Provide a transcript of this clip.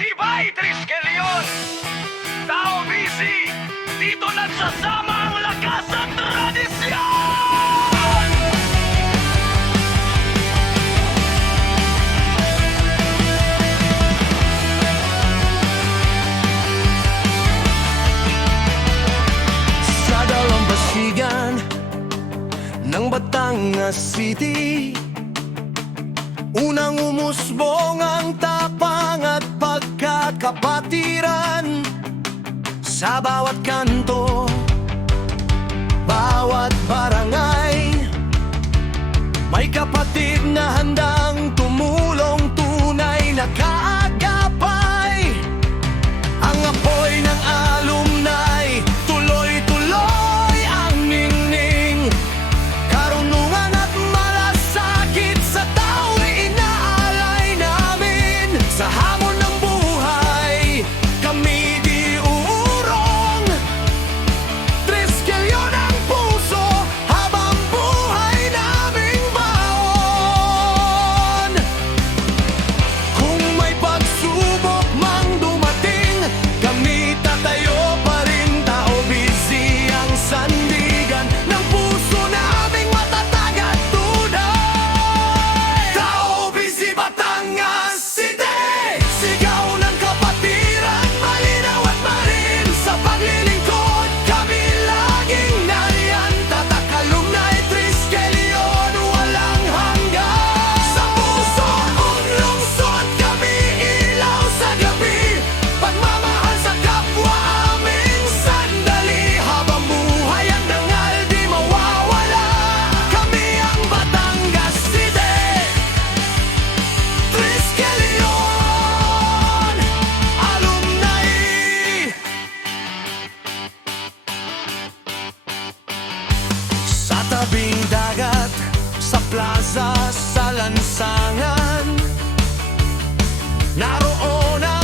Tibay, Triskelion! Tao busy! Dito nagsasama ang lakas at tradisyon! Sa dalampasigan ng Batangas City, unang umusbong ang tapang at pagkakapatiran. Sa bawat kanto, bawat barangay, may kapatid na handang tumulong, tunay na kaagapay. Ang apoy ng alumni, tuloy-tuloy ang ningning. Karunungan at malasakit sa tao'y inaalay namin. Sa hamon ng buhay, kami di uurong. Triskelion ang puso, habang buhay naming baon. Kung may pagsubok mang dumating, kami tatayo pa rin. Tao busy ang sandigan ng puso naming matatag at tunay. Tao busy, Batangas City, sigaw ng kapatiran, malinaw at marin. Sa paglilingkod, kami laging nariyan. Tatak alumni, Triskelion, walang hanggan. Sa puso, lungsod, kami ilaw sa gabi. Pagmamahal sa kapwa, aming sandali. Habang buhay ang dangal, di mawawala. Kami ang Batangas City, Triskelion, alumni. Sa tabing dagat, sa plaza, sa lansangan, naroon ang